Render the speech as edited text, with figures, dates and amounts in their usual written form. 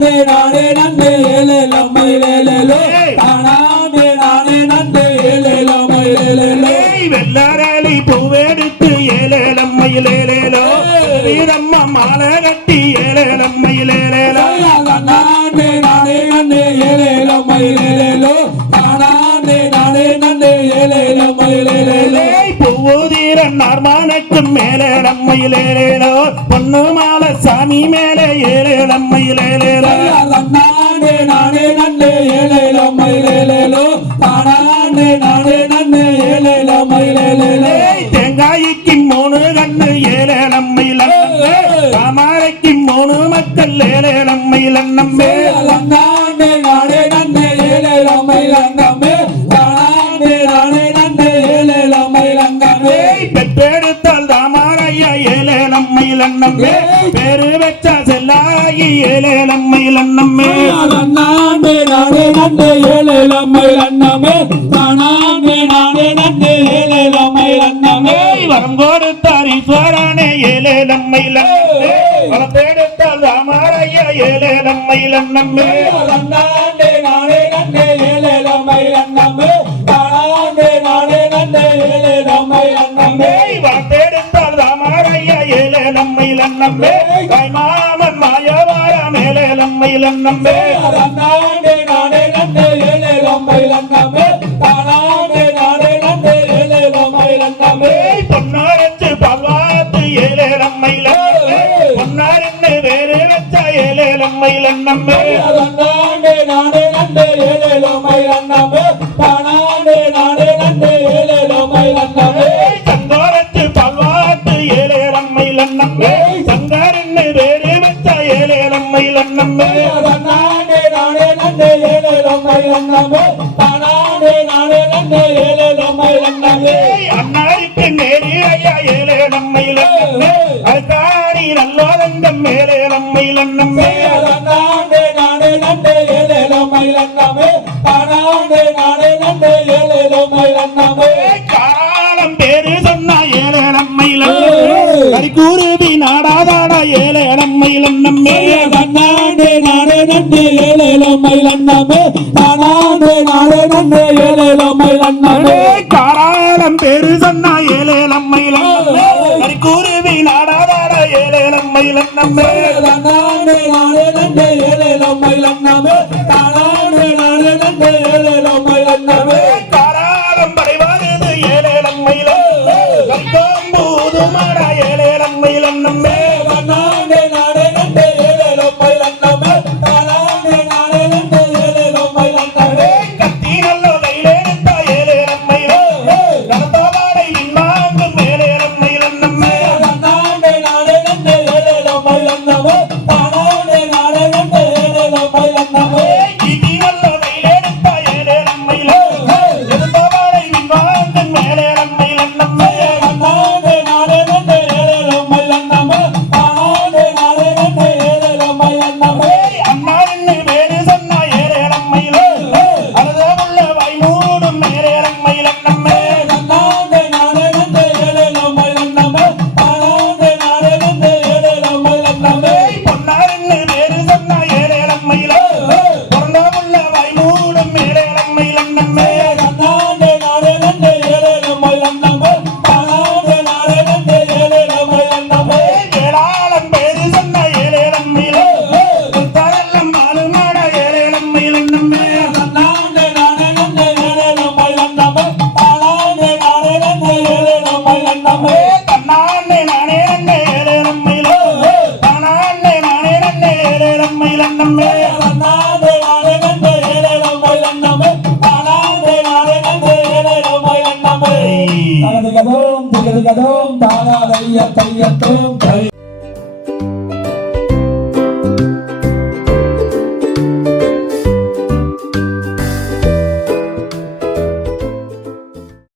நானே நன்னே ஏலேலம்மை லேலேலோ தானானே நானே நன்னே ஏலேலம்மை லேலேலோ வெள்ளரளி பூவெடுத்து ஏலேலம்மை லேலேலோ வீரம்மா மாலை கட்டி ஏலேலம்மை லேலேலோ நானே நானே நன்னே ஏலேலம்மை லேலேலோ தானானே நானே நன்னே ஏலேலம்மை லேலேலோ பூவூதீரன் நார்மானுக்கும் மேலேலம்மை லேலேலோ பொண்ணு மாலை சாமி மேலே ஏலேலம்மை லேலேலோ நானே நானே நன்னே ஏலேலம்மை லேலேலோ தானானே நானே நன்னே ஏலேலம்மை லேலேலோ தேங்காய்க்கு 3 கண்ணு ஏலேலம்மை லன்னம்மே தாமரைக்கு 3 மக்கள் ஏலேலம்மை லன்னம்மே நானே நானே நன்னே ஏலேலம்மை லன்னம்மே தானானே நானே நன்னே ஏலேலம்மை லன்னம்மே பெற்றெடுத்தால் தாமரையா ஏலேலம்மை லன்னம்மே பேரு வச்சா செல்லாயி ஏலேலம்மை லன்னம்மே நானே நானே நன்னே ஏலேலம்மை லன்னம்மே தானானே நானே நன்னே ஏலேலம்மை லன்னம்மே வரம் கொடுத்தார் ஈஸ்வரனே ஏலேலம்மை லன்னம்மே வளர்த்தெடுத்தால் தாமரையா ஏலேலம்மை லன்னம்மே நானே நானே நன்னே ஏலேலம்மை லன்னம்மே தானானே நானே நன்னே ஏலேலம்மை லன்னம்மே வளர்த்தெடுத்தால் தாமரையா ஏலேலம்மை லன்னம்மே மாமன் மாயவார மேலேலம்மை லன்னம்மே நானே நானே நன்னே ஏலேலம்மை லன்னம்மே தானானே நானே நன்னே ஏலேலம்மை லன்னம்மே பொன்னாரத்து பல்வாத்து ஏலேலம்மை லன்னம்மே பொன்னாரின்னு வேறு வச்ச ஏலேலம்மை லன்னம்மே நானே நானே நன்னே ஏலேலம்மை லன்னம்மே தானானே நானே நன்னே ஏலேலம்மை லன்னம்மே சங்கோரத்து பல்வாத்து ஏலேலம்மை லன்னம்மே சங்கரின்னு வேறு வச்ச ஏலேலம்மை லன்னம்மே நானே நானே நன்னே ஏலேலம்மை லன்னம்மே தானானே நானே நன்னே ஏலேலம்மை லன்னம்மே அன்னாருக்கு நேரி ஐயா ஏலேலம்மை லன்னம்மே அல்காரி நல்லோதங்கம் மேலேலம்மை லன்னம்மே நானே நானே நன்னே ஏலேலம்மை லன்னம்மே தானானே நானே நன்னே ஏலேலம்மை லன்னம்மே காலம் பேரு சொன்னா ஏலேலம்மை லன்னம்மே கரிக்கூறுவி நாடாதாட ஏலேலம்மை லன்னம்மே நானே நானே நன்னே ஏலேலம்மை லன்னம்மே தானானே நானே நன்னே ஏலேலம்மை லன்னம்மே காலம் பேரு சொன்னா ஏலேலம்மை லன்னம்மே கரிக்கூறுவி நாடாதாட ஏலேலம்மை லன்னம்மே நானே நானே நன்னே ஏலேலம்மை லன்னம்மே தானானே நானே நன்னே ஏலேலம்மை லன்னம்மே காலம் படைவானது ஏலேலம்மை லன்னம்மே கத்தோம்பூது மாடா ஏலேலம்மை லன்னம்மே நானே நானே நன்னே ஏலேலம்மை லன்னம்மே தானானே நானே நன்னே ஏலேலம்மை லன்னம்மே கத்தி நல்லோ கையிலேத்தா ஏலேலம்மை லன்னம்மே கரத்தாவாடை இன்மாங்கு மேலேலம்மை லன்னம்மே நானே நானே நன்னே ஏலேலம்மை லன்னம்மே தானானே நானே நன்னே ஏலேலம்மை லன்னம்மே கத்தி நல்லோ கையிலேத்தா ஏலேலம்மை லன்னம்மே கரத்தாவாடை இன்மாங்கு மேலேலம்மை லன்னம்மே நானே நானே நன்னே ஏலேலம்மை லன்னம்மே தானானே நானே நன்னே ஏலேலம்மை லன்னம்மே அம்மான்னு வேறு சொன்னா ஏலேலம்மை லன்னம்மே அழுதமுள்ள வாய்மூடும் மேலேலம்மை லன்னம்மே நானே நானே நன்னே ஏலேலம்மை லன்னம்மே தானானே நானே நன்னே ஏலேலம்மை லன்னம்மே பொன்னாருன்னு வேறு சொன்னா ஏலேலம்மை லன்னம்மே பிறந்தமுள்ள வாய்மூடும் மேலேலம்மை லன்னம்மே நானே நானே நன்னே ஏலேலம்மை லன்னம்மே தானானே நானே நன்னே ஏலேலம்மை லன்னம்மே ஏழாளம் பேரு சொன்னா ஏலேலம்மை லன்னம்மே தரல்லம் பாலுமாட ஏலேலம்மை லன்னம்மே நானே நானே நன்னே ஏலேலம்மை லன்னம்மே தானானே நானே நன்னே ஏலேலம்மை லன்னம்மே தன்னானே நானே நன்னே ஏலேலம்மை லன்னம்மே தானானே நானே நன்னே ஏலேலம்மை லன்னம்மே நானே நானே நன்னே ஏலேலம்மை லன்னம்மே தானானே நானே நன்னே ஏலேலம்மை லன்னம்மே தகதிகதோம் திகதிகதோம் தானாதைய தையத்தோம் தை